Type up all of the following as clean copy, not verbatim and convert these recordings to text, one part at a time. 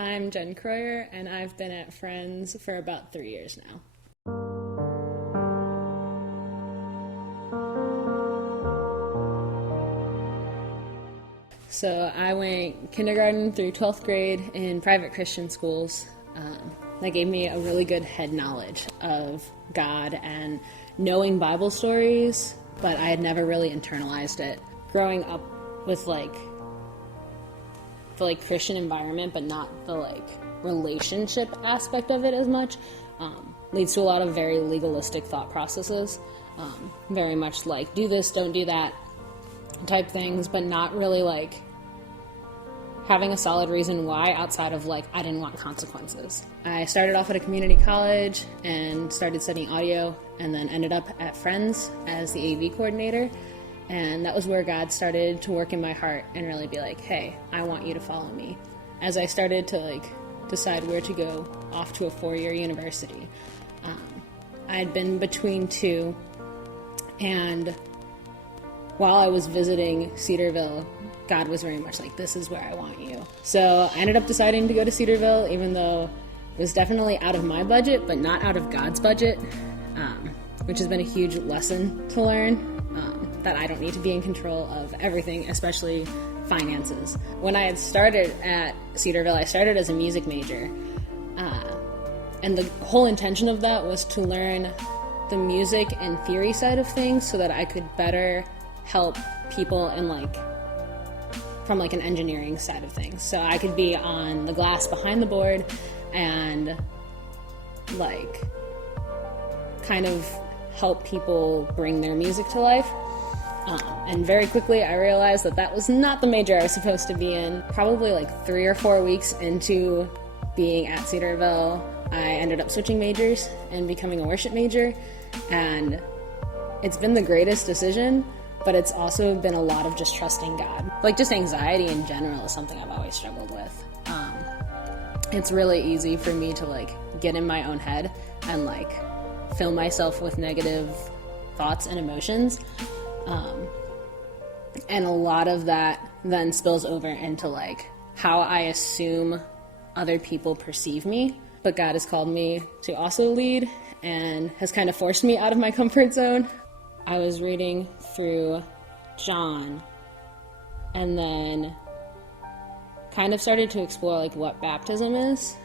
I'm Jen Kroyer, and I've been at Friends for about 3 years now. So I went kindergarten through 12th grade in private Christian schools. That gave me a really good head knowledge of God and knowing Bible stories, but I had never really internalized it. Growing up with the Christian environment, but not the relationship aspect of it as much, leads to a lot of very legalistic thought processes. Very much do this, don't do that type things, but not really having a solid reason why outside of I didn't want consequences. I started off at a community college and started studying audio, and then ended up at Friends as the AV coordinator. And that was where God started to work in my heart and really be like, hey, I want you to follow me. As I started to decide where to go off to a 4-year university, I had been between two, and while I was visiting Cedarville, God was very much like, this is where I want you. So I ended up deciding to go to Cedarville, even though it was definitely out of my budget, but not out of God's budget, which has been a huge lesson to learn, that I don't need to be in control of everything, especially finances. When I had started at Cedarville, I started as a music major, and the whole intention of that was to learn the music and theory side of things so that I could better help people from an engineering side of things. So I could be on the glass behind the board and kind of help people bring their music to life. And very quickly I realized that was not the major I was supposed to be in. Probably 3 or 4 weeks into being at Cedarville, I ended up switching majors and becoming a worship major. And it's been the greatest decision, but it's also been a lot of just trusting God. Just anxiety in general is something I've always struggled with. It's really easy for me to get in my own head and fill myself with negative thoughts and emotions. And a lot of that then spills over into how I assume other people perceive me. But God has called me to also lead and has kind of forced me out of my comfort zone. I was reading through John and then kind of started to explore what baptism is,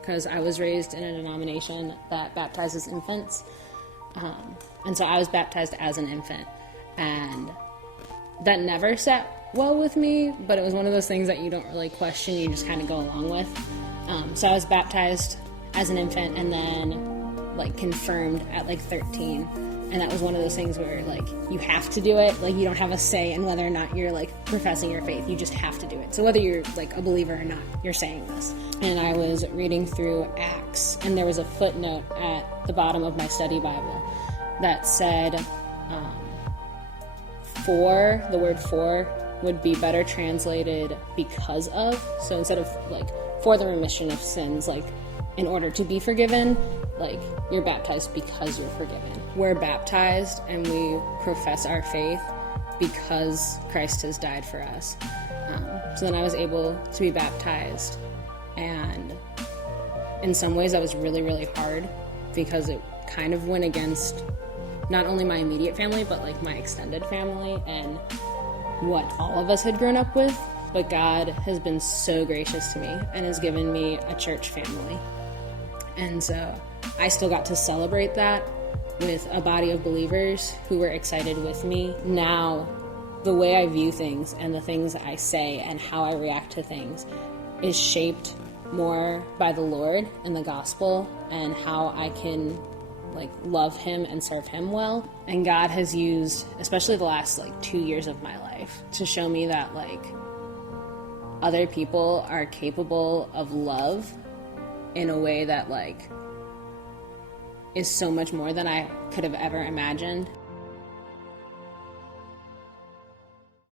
because I was raised in a denomination that baptizes infants, and so I was baptized as an infant, and that never sat well with me, but it was one of those things that you don't really question, you just kind of go along with. So I was baptized as an infant and then confirmed at 13. And that was one of those things where, you have to do it. You don't have a say in whether or not you're, professing your faith. You just have to do it. So whether you're, a believer or not, you're saying this. And I was reading through Acts, and there was a footnote at the bottom of my study Bible that said, the word for would be better translated because of. So instead of, for the remission of sins, in order to be forgiven, you're baptized because you're forgiven. We're baptized and we profess our faith because Christ has died for us. So then I was able to be baptized, and in some ways that was really, really hard because it kind of went against not only my immediate family, but my extended family and what all of us had grown up with. But God has been so gracious to me and has given me a church family. And so I still got to celebrate that with a body of believers who were excited with me. Now, the way I view things and the things I say and how I react to things is shaped more by the Lord and the gospel and how I can love him and serve him well. And God has used, especially the last 2 years of my life, to show me that other people are capable of love in a way that is so much more than I could have ever imagined.